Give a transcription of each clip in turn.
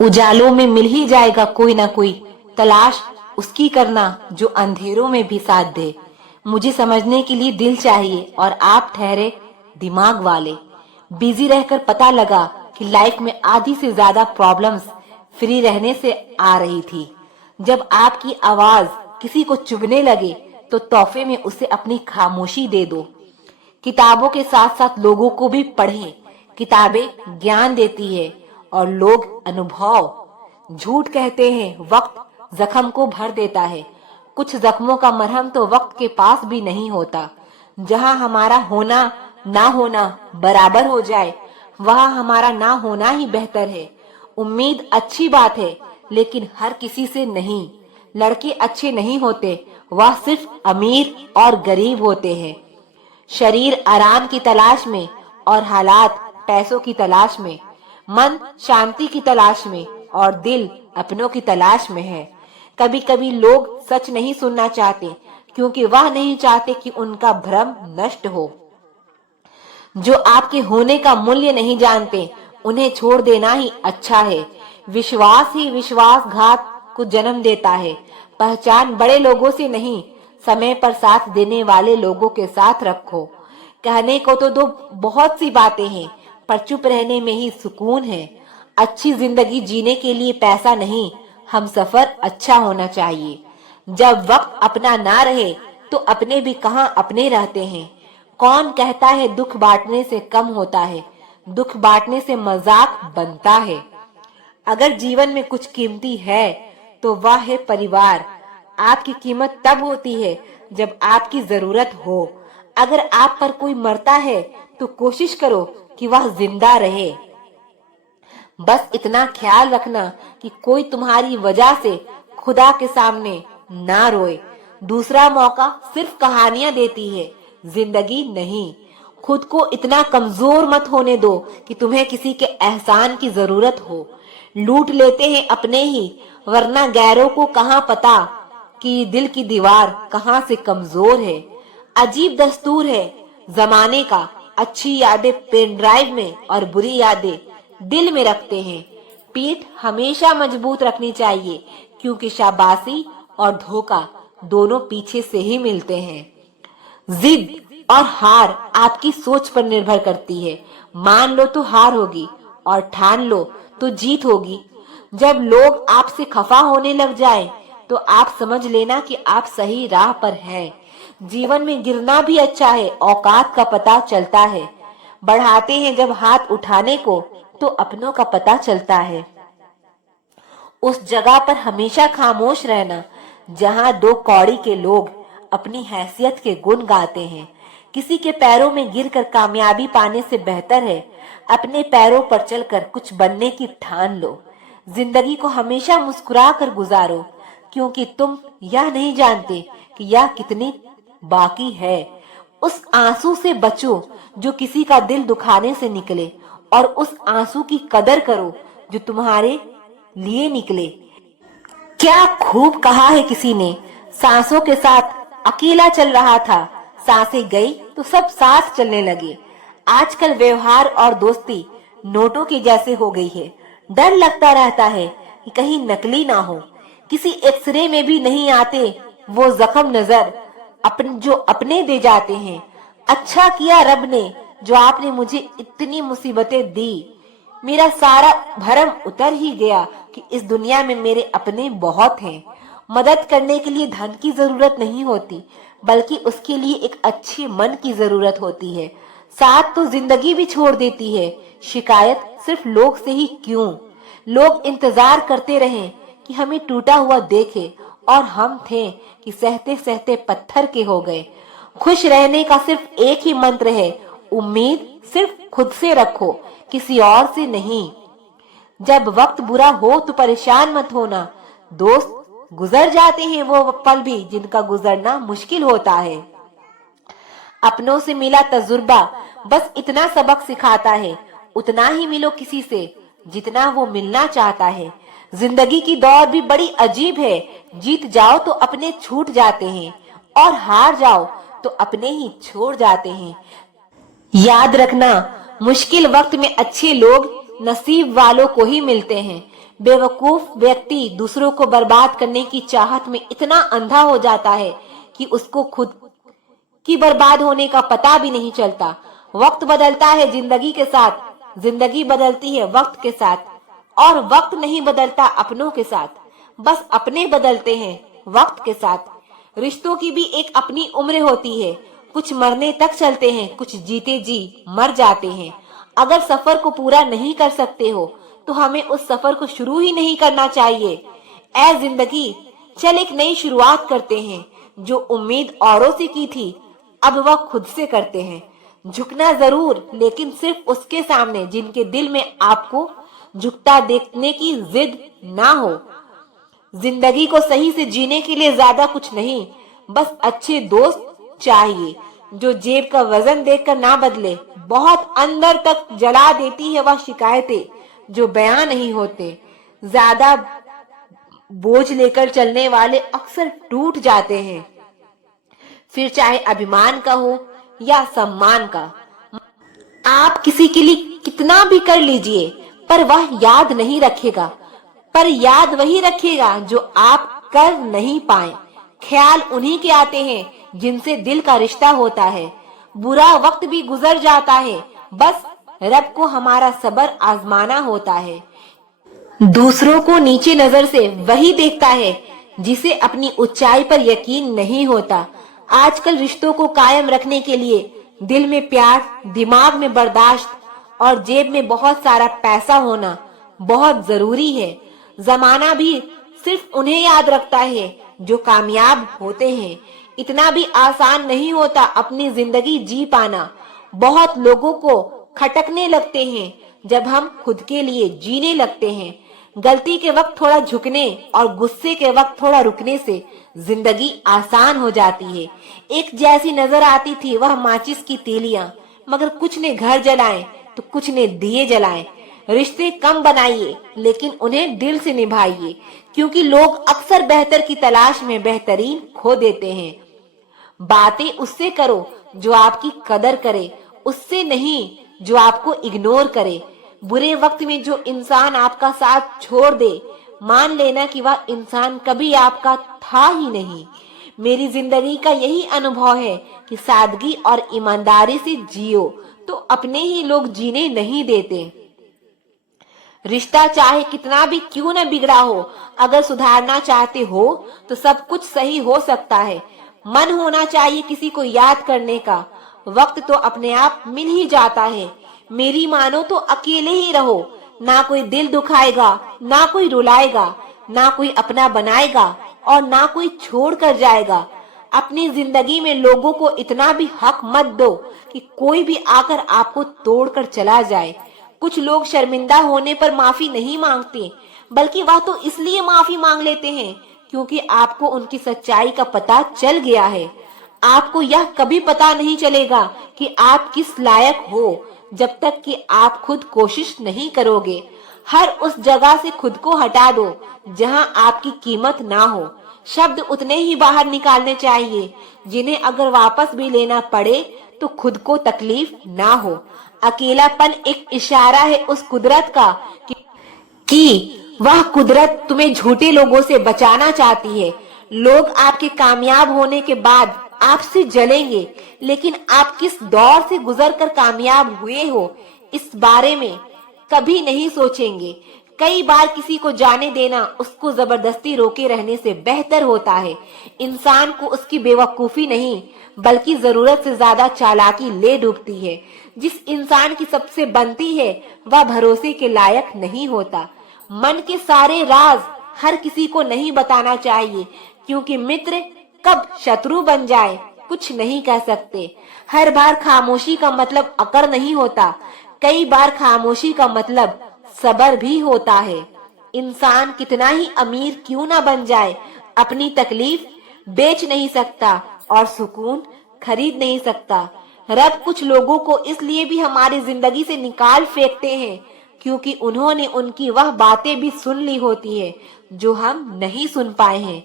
उजालों में मिल ही जाएगा कोई ना कोई, तलाश उसकी करना जो अंधेरों में भी साथ दे। मुझे समझने के लिए दिल चाहिए और आप ठहरे दिमाग वाले। बिजी रहकर पता लगा कि लाइफ में आधी से ज्यादा प्रॉब्लम्स फ्री रहने से आ रही थी। जब आपकी आवाज किसी को चुभने लगे तो तोहफे में उसे अपनी खामोशी दे दो। किताबों के साथ साथ लोगों को भी पढ़ें। किताबें ज्ञान देती है और लोग अनुभव। झूठ कहते हैं वक्त जख्म को भर देता है। कुछ जख्मों का मरहम तो वक्त के पास भी नहीं होता। जहां हमारा होना ना होना बराबर हो जाए, वहां हमारा ना होना ही बेहतर है। उम्मीद अच्छी बात है, लेकिन हर किसी से नहीं। लड़के अच्छे नहीं होते, वह सिर्फ अमीर और गरीब होते हैं। शरीर आराम की तलाश में और हालात पैसों की तलाश में। मन शांति की तलाश में और दिल अपनों की तलाश में है। कभी कभी लोग सच नहीं सुनना चाहते, क्योंकि वह नहीं चाहते कि उनका भ्रम नष्ट हो। जो आपके होने का मूल्य नहीं जानते, उन्हें छोड़ देना ही अच्छा है। विश्वास ही विश्वासघात को जन्म देता है। पहचान बड़े लोगों से नहीं, समय पर साथ देने वाले लोगों के साथ रखो। कहने को तो दो बहुत सी बातें हैं, पर चुप रहने में ही सुकून है। अच्छी जिंदगी जीने के लिए पैसा नहीं, हम सफर अच्छा होना चाहिए। जब वक्त अपना ना रहे तो अपने भी कहां अपने रहते हैं। कौन कहता है दुख बांटने से कम होता है? दुख बांटने से मजाक बनता है। अगर जीवन में कुछ कीमती है तो वह है परिवार। आपकी कीमत तब होती है जब आपकी जरूरत हो। अगर आप पर कोई मरता है तो कोशिश करो कि वह जिंदा रहे। बस इतना ख्याल रखना कि कोई तुम्हारी वजह से खुदा के सामने ना रोए। दूसरा मौका सिर्फ कहानियां देती है, जिंदगी नहीं। खुद को इतना कमजोर मत होने दो कि तुम्हें किसी के एहसान की जरूरत हो। लूट लेते हैं अपने ही, वरना गैरों को कहां पता कि दिल की दीवार कहां से कमजोर है। अजीब दस्तूर है जमाने का। अच्छी यादें पेन ड्राइव में और बुरी यादें दिल में रखते हैं। पीठ हमेशा मजबूत रखनी चाहिए, क्योंकि शाबाशी और धोखा दोनों पीछे से ही मिलते हैं। जिद और हार आपकी सोच पर निर्भर करती है। मान लो तो हार होगी और ठान लो तो जीत होगी। जब लोग आपसे खफा होने लग जाएं, तो आप समझ लेना कि आप सही राह पर हैं। जीवन में गिरना भी अच्छा है, औकात का पता चलता है। बढ़ाते हैं जब हाथ उठाने को, तो अपनों का पता चलता है। उस जगह पर हमेशा खामोश रहना जहां दो कौड़ी के लोग अपनी हैसियत के गुण गाते हैं। किसी के पैरों में गिरकर कामयाबी पाने से बेहतर है अपने पैरों पर चलकर कुछ बनने की ठान लो। जिंदगी को हमेशा मुस्कुरा कर गुजारो, क्योंकि तुम यह नहीं जानते कि यह कितनी बाकी है। उस आंसू से बचो जो किसी का दिल दुखाने से निकले, और उस आंसू की कदर करो जो तुम्हारे लिए निकले। क्या खूब कहा है किसी ने, सांसों के साथ अकेला चल रहा था, सांसें गई तो सब साथ चलने लगे। आजकल व्यवहार और दोस्ती नोटों के जैसे हो गई है। डर लगता रहता है कि कहीं नकली ना हो। किसी एक्सरे में भी नहीं आते वो जख्म नजर जो अपने दे जाते हैं। अच्छा किया रब ने जो आपने मुझे इतनी मुसीबतें दी। मेरा सारा भरम उतर ही गया कि इस दुनिया में मेरे अपने बहुत हैं। मदद करने के लिए धन की जरूरत नहीं होती, बल्कि उसके लिए एक अच्छे मन की जरूरत होती है। साथ तो जिंदगी भी छोड़ देती है। शिकायत सिर्फ लोग से ही क्यों? लोग इंतजार करते रहें कि हमें टूटा हुआ देखे, और हम थे कि सहते सहते पत्थर के हो गए। खुश रहने का सिर्फ एक ही मंत्र है, उम्मीद सिर्फ खुद से रखो, किसी और से नहीं। जब वक्त बुरा हो तो परेशान मत होना। दोस्त गुजर जाते हैं वो पल भी जिनका गुजरना मुश्किल होता है। अपनों से मिला तजुर्बा बस इतना सबक सिखाता है, उतना ही मिलो किसी से जितना वो मिलना चाहता है। जिंदगी की दौड़ भी बड़ी अजीब है। जीत जाओ तो अपने छूट जाते हैं, और हार जाओ तो अपने ही छोड़ जाते हैं। याद रखना, मुश्किल वक्त में अच्छे लोग नसीब वालों को ही मिलते हैं। बेवकूफ व्यक्ति दूसरों को बर्बाद करने की चाहत में इतना अंधा हो जाता है कि उसको खुद की बर्बाद होने का पता भी नहीं चलता। वक्त बदलता है जिंदगी के साथ, जिंदगी बदलती है वक्त के साथ, और वक्त नहीं बदलता अपनों के साथ, बस अपने बदलते हैं वक्त के साथ। रिश्तों की भी एक अपनी उम्र होती है, कुछ मरने तक चलते हैं, कुछ जीते जी मर जाते हैं। अगर सफर को पूरा नहीं कर सकते हो तो हमें उस सफर को शुरू ही नहीं करना चाहिए। ऐ जिंदगी, चल एक नई शुरुआत करते हैं। जो उम्मीद औरों से की थी अब वह खुद से करते हैं। झुकना जरूर, लेकिन सिर्फ उसके सामने जिनके दिल में आपको झुकता देखने की जिद ना हो। जिंदगी को सही से जीने के लिए ज्यादा कुछ नहीं, बस अच्छे दोस्त चाहिए जो जेब का वजन देखकर ना बदले। बहुत अंदर तक जला देती है वह शिकायतें जो बयां नहीं होते। ज्यादा बोझ लेकर चलने वाले अक्सर टूट जाते हैं, फिर चाहे अभिमान का हो या सम्मान का। आप किसी के लिए कितना भी कर लीजिए पर वह याद नहीं रखेगा, पर याद वही रखेगा जो आप कर नहीं पाए। ख्याल उन्हीं के आते हैं जिनसे दिल का रिश्ता होता है। बुरा वक्त भी गुजर जाता है, बस रब को हमारा सब्र आजमाना होता है। दूसरों को नीचे नजर से वही देखता है जिसे अपनी ऊंचाई पर यकीन नहीं होता। आजकल रिश्तों को कायम रखने के लिए दिल में प्यार, दिमाग में बर्दाश्त और जेब में बहुत सारा पैसा होना बहुत जरूरी है। जमाना भी सिर्फ उन्हें याद रखता है जो कामयाब होते हैं। इतना भी आसान नहीं होता अपनी जिंदगी जी पाना। बहुत लोगों को खटकने लगते हैं जब हम खुद के लिए जीने लगते हैं। गलती के वक्त थोड़ा झुकने और गुस्से के वक्त थोड़ा रुकने से जिंदगी आसान हो जाती है। एक जैसी नजर आती थी वह माचिस की तीलियां, मगर कुछ ने घर जलाए तो कुछ ने दिए जलाए। रिश्ते कम बनाइए लेकिन उन्हें दिल से निभाइए, क्योंकि लोग अक्सर बेहतर की तलाश में बेहतरीन खो देते हैं। बातें उससे करो जो आपकी कदर करे, उससे नहीं जो आपको इग्नोर करे। बुरे वक्त में जो इंसान आपका साथ छोड़ दे, मान लेना कि वह इंसान कभी आपका था ही नहीं। मेरी जिंदगी का यही अनुभव है कि सादगी और ईमानदारी से जियो तो अपने ही लोग जीने नहीं देते। रिश्ता चाहे कितना भी क्यों न बिगड़ा हो, अगर सुधारना चाहते हो तो सब कुछ सही हो सकता है। मन होना चाहिए किसी को याद करने का, वक्त तो अपने आप मिल ही जाता है। मेरी मानो तो अकेले ही रहो, ना कोई दिल दुखाएगा, ना कोई रुलाएगा, ना कोई अपना बनाएगा और ना कोई छोड़ कर जाएगा। अपनी जिंदगी में लोगों को इतना भी हक मत दो कि कोई भी आकर आपको तोड़कर चला जाए। कुछ लोग शर्मिंदा होने पर माफी नहीं मांगते, बल्कि वह तो इसलिए माफी मांग लेते हैं क्योंकि आपको उनकी सच्चाई का पता चल गया है। आपको यह कभी पता नहीं चलेगा कि आप किस लायक हो जब तक कि आप खुद कोशिश नहीं करोगे। हर उस जगह से खुद को हटा दो जहां आपकी कीमत ना हो। शब्द उतने ही बाहर निकालने चाहिए जिन्हें अगर वापस भी लेना पड़े तो खुद को तकलीफ ना हो। अकेलापन एक इशारा है उस कुदरत का कि वह कुदरत तुम्हें झूठे लोगों से बचाना चाहती है। लोग आपके कामयाब होने के बाद आपसे जलेंगे, लेकिन आप किस दौर से गुजरकर कामयाब हुए हो इस बारे में कभी नहीं सोचेंगे। कई बार किसी को जाने देना उसको जबरदस्ती रोके रहने से बेहतर होता है। इंसान को उसकी बेवकूफी नहीं बल्कि जरूरत से ज्यादा चालाकी ले डूबती है। जिस इंसान की सबसे बनती है वह भरोसे के लायक नहीं होता। मन के सारे राज हर किसी को नहीं बताना चाहिए, क्योंकि मित्र कब शत्रु बन जाए कुछ नहीं कह सकते। हर बार खामोशी का मतलब अकड़ नहीं होता, कई बार खामोशी का मतलब सब्र भी होता है। इंसान कितना ही अमीर क्यों ना बन जाए, अपनी तकलीफ बेच नहीं सकता और सुकून खरीद नहीं सकता। रब कुछ लोगों को इसलिए भी हमारी जिंदगी से निकाल फेंकते हैं क्योंकि उन्होंने उनकी वह बातें भी सुन ली होती है जो हम नहीं सुन पाए हैं।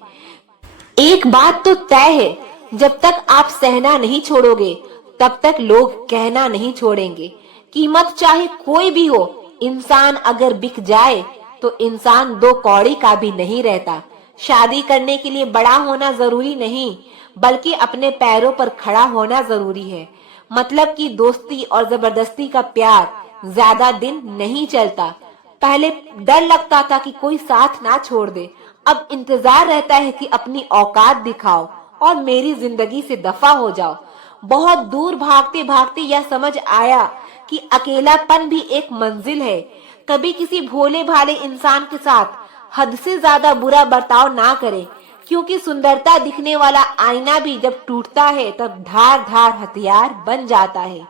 एक बात तो तय है, जब तक आप सहना नहीं छोड़ोगे तब तक लोग कहना नहीं छोड़ेंगे। कीमत चाहे कोई भी हो, इंसान अगर बिक जाए तो इंसान दो कौड़ी का भी नहीं रहता। शादी करने के लिए बड़ा होना जरूरी नहीं, बल्कि अपने पैरों पर खड़ा होना जरूरी है। मतलब कि दोस्ती और जबरदस्ती का प्यार ज्यादा दिन नहीं चलता। पहले डर लगता था कि कोई साथ ना छोड़ दे, अब इंतजार रहता है कि अपनी औकात दिखाओ और मेरी जिंदगी से दफा हो जाओ। बहुत दूर भागते भागते यह समझ आया कि अकेलापन भी एक मंजिल है। कभी किसी भोले भाले इंसान के साथ हद से ज्यादा बुरा बर्ताव ना करें, क्योंकि सुंदरता दिखने वाला आईना भी जब टूटता है तब धार धार हथियार बन जाता है।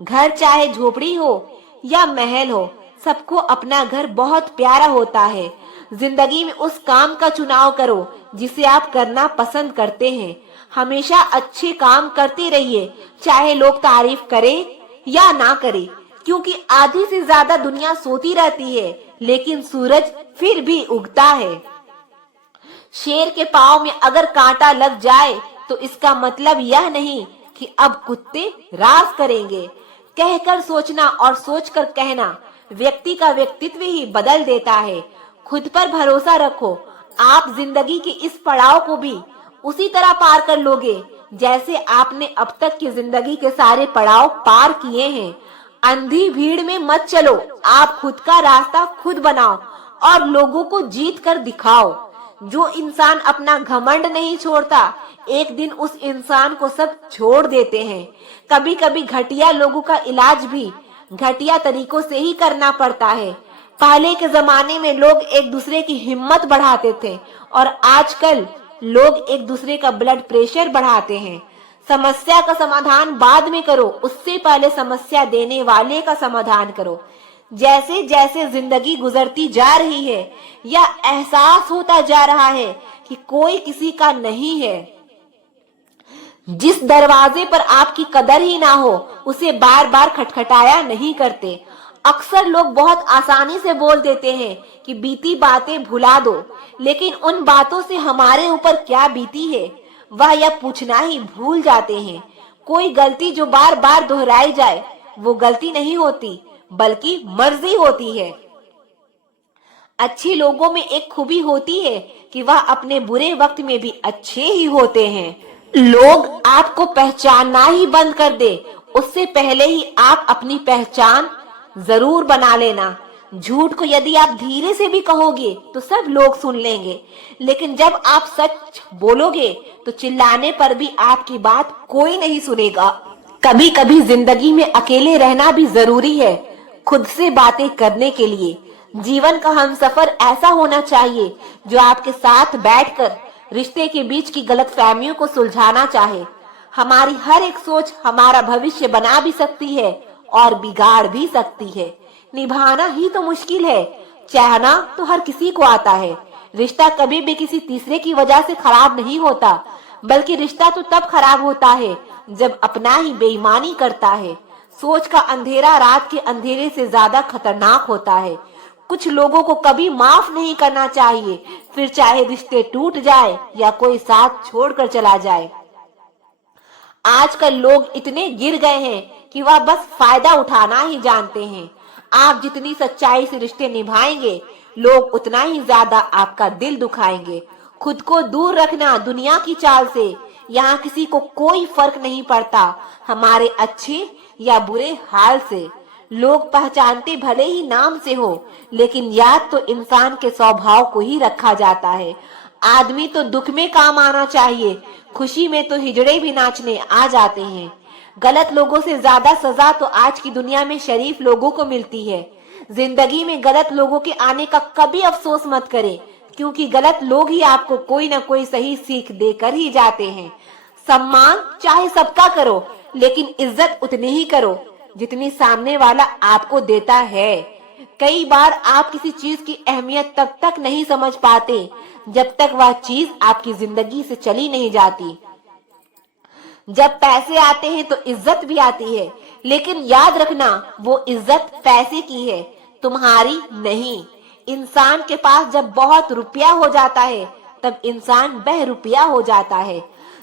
घर चाहे झोपड़ी हो या महल हो, सबको अपना घर बहुत प्यारा होता है। जिंदगी में उस काम का चुनाव करो जिसे आप करना पसंद करते हैं। हमेशा अच्छे काम करते रहिए, चाहे लोग तारीफ करें या ना करें, क्योंकि आधी से ज्यादा दुनिया सोती रहती है, लेकिन सूरज फिर भी उगता है। शेर के पांव में अगर कांटा लग जाए तो इसका मतलब यह नहीं कि अब कुत्ते राज करेंगे। कहकर सोचना और सोचकर कहना व्यक्ति का व्यक्तित्व ही बदल देता है। खुद पर भरोसा रखो, आप जिंदगी के इस पड़ाव को भी उसी तरह पार कर लोगे जैसे आपने अब तक की जिंदगी के सारे पड़ाव पार किए हैं। अंधी भीड़ में मत चलो, आप खुद का रास्ता खुद बनाओ और लोगों को जीत कर दिखाओ। जो इंसान अपना घमंड नहीं छोड़ता, एक दिन उस इंसान को सब छोड़ देते हैं। कभी कभी घटिया लोगों का इलाज भी घटिया तरीकों से ही करना पड़ता है। पहले के जमाने में लोग एक दूसरे की हिम्मत बढ़ाते थे और आजकल लोग एक दूसरे का ब्लड प्रेशर बढ़ाते हैं। समस्या का समाधान बाद में करो, उससे पहले समस्या देने वाले का समाधान करो। जैसे जैसे जिंदगी गुजरती जा रही है, यह एहसास होता जा रहा है कि कोई किसी का नहीं है। जिस दरवाजे पर आपकी कदर ही ना हो, उसे बार बार खटखटाया नहीं करते। अक्सर लोग बहुत आसानी से बोल देते हैं कि बीती बातें भुला दो, लेकिन उन बातों से हमारे ऊपर क्या बीती है वह यह पूछना ही भूल जाते हैं। कोई गलती जो बार बार दोहराई जाए वो गलती नहीं होती, बल्कि मर्जी होती है। अच्छे लोगों में एक खूबी होती है कि वह अपने बुरे वक्त में भी अच्छे ही होते हैं। लोग आपको पहचानना ही बंद कर दे, उससे पहले ही आप अपनी पहचान जरूर बना लेना। झूठ को यदि आप धीरे से भी कहोगे तो सब लोग सुन लेंगे, लेकिन जब आप सच बोलोगे तो चिल्लाने पर भी आपकी बात कोई नहीं सुनेगा। कभी कभी जिंदगी में अकेले रहना भी जरूरी है, खुद से बातें करने के लिए। जीवन का हमसफर ऐसा होना चाहिए जो आपके साथ बैठकर रिश्ते के बीच की गलतफहमियों को सुलझाना चाहे। हमारी हर एक सोच हमारा भविष्य बना भी सकती है और बिगाड़ भी सकती है। निभाना ही तो मुश्किल है, चाहना तो हर किसी को आता है। रिश्ता कभी भी किसी तीसरे की वजह से खराब नहीं होता, बल्कि रिश्ता तो तब खराब होता है जब अपना ही बेईमानी करता है। सोच का अंधेरा रात के अंधेरे से ज्यादा खतरनाक होता है। कुछ लोगों को कभी माफ नहीं करना चाहिए, फिर चाहे रिश्ते टूट जाए या कोई साथ छोड़कर चला जाए। आजकल लोग इतने गिर गए हैं कि वह बस फायदा उठाना ही जानते हैं। आप जितनी सच्चाई से रिश्ते निभाएंगे, लोग उतना ही ज्यादा आपका दिल दुखाएंगे। खुद को दूर रखना दुनिया की चाल से। यहाँ किसी को कोई फर्क नहीं पड़ता हमारे अच्छे या बुरे हाल से। लोग पहचानते भले ही नाम से हो, लेकिन याद तो इंसान के स्वभाव को ही रखा जाता है। आदमी तो दुख में काम आना चाहिए, खुशी में तो हिजड़े भी नाचने आ जाते हैं। गलत लोगों से ज्यादा सजा तो आज की दुनिया में शरीफ लोगों को मिलती है। जिंदगी में गलत लोगों के आने का कभी अफसोस मत करें, क्योंकि गलत लोग ही आपको कोई ना कोई सही सीख देकर ही जाते हैं। सम्मान चाहे सबका करो, लेकिन इज्जत उतनी ही करो जितनी सामने वाला आपको देता है। कई बार आप किसी चीज की अहमियत तब तक नहीं समझ पाते जब तक वह चीज आपकी जिंदगी से चली नहीं जाती। जब पैसे आते हैं तो इज्जत भी आती है, लेकिन याद रखना वो इज्जत पैसे की है, तुम्हारी नहीं। इंसान के पास जब बहुत रुपया हो जाता है तब इंसान बहरूपिया हो जाता है।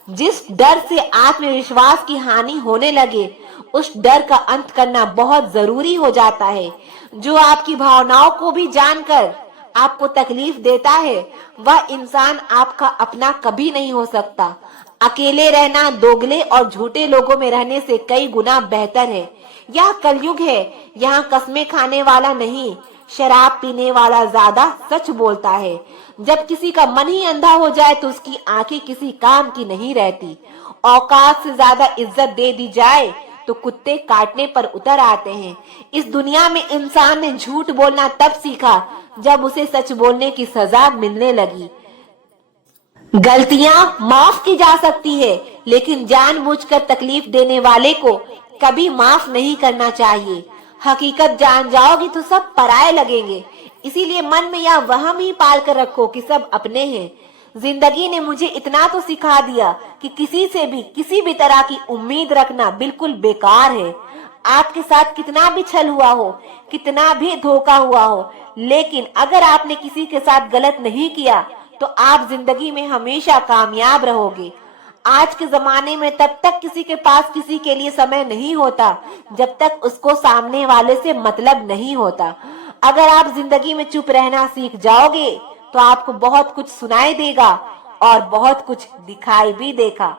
जिस डर से आत्मविश्वास की हानि होने लगे, उस डर का अंत करना बहुत जरूरी हो जाता है। जो आपकी भावनाओं को भी जानकर आपको तकलीफ देता है, वह इंसान आपका अपना कभी नहीं हो सकता। अकेले रहना दोगले और झूठे लोगों में रहने से कई गुना बेहतर है। यह कलयुग है, यहाँ कस्में खाने वाला नहीं, शराब पीने वाला ज्यादा सच बोलता है। जब किसी का मन ही अंधा हो जाए तो उसकी आंखें किसी काम की नहीं रहती। औकात से ज्यादा इज्जत दे दी जाए तो कुत्ते काटने पर उतर आते हैं। इस दुनिया में इंसान ने झूठ बोलना तब सीखा जब उसे सच बोलने की सजा मिलने लगी। गलतियां माफ की जा सकती है, लेकिन जानबूझकर तकलीफ देने वाले को कभी माफ नहीं करना चाहिए। हकीकत जान जाओगी तो सब पराये लगेंगे, इसीलिए मन में यह वहम ही पाल कर रखो कि सब अपने हैं। जिंदगी ने मुझे इतना तो सिखा दिया कि किसी से भी किसी भी तरह की उम्मीद रखना बिल्कुल बेकार है। आपके साथ कितना भी छल हुआ हो, कितना भी धोखा हुआ हो, लेकिन अगर आपने किसी के साथ गलत नहीं किया तो आप जिंदगी में हमेशा कामयाब रहोगे। आज के जमाने में तब तक किसी के पास किसी के लिए समय नहीं होता जब तक उसको सामने वाले से मतलब नहीं होता। अगर आप जिंदगी में चुप रहना सीख जाओगे तो आपको बहुत कुछ सुनाई देगा और बहुत कुछ दिखाई भी देगा।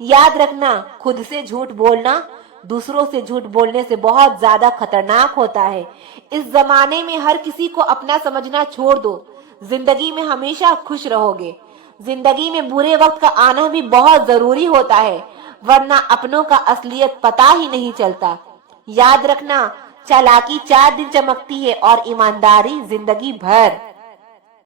याद रखना, खुद से झूठ बोलना दूसरों से झूठ बोलने से बहुत ज्यादा खतरनाक होता है। इस जमाने में हर किसी को अपना समझना छोड़ दो, जिंदगी में हमेशा खुश रहोगे। जिंदगी में बुरे वक्त का आना भी बहुत जरूरी होता है, वरना अपनों का असलियत पता ही नहीं चलता। याद रखना, चालाकी 4 दिन चमकती है और ईमानदारी जिंदगी भर।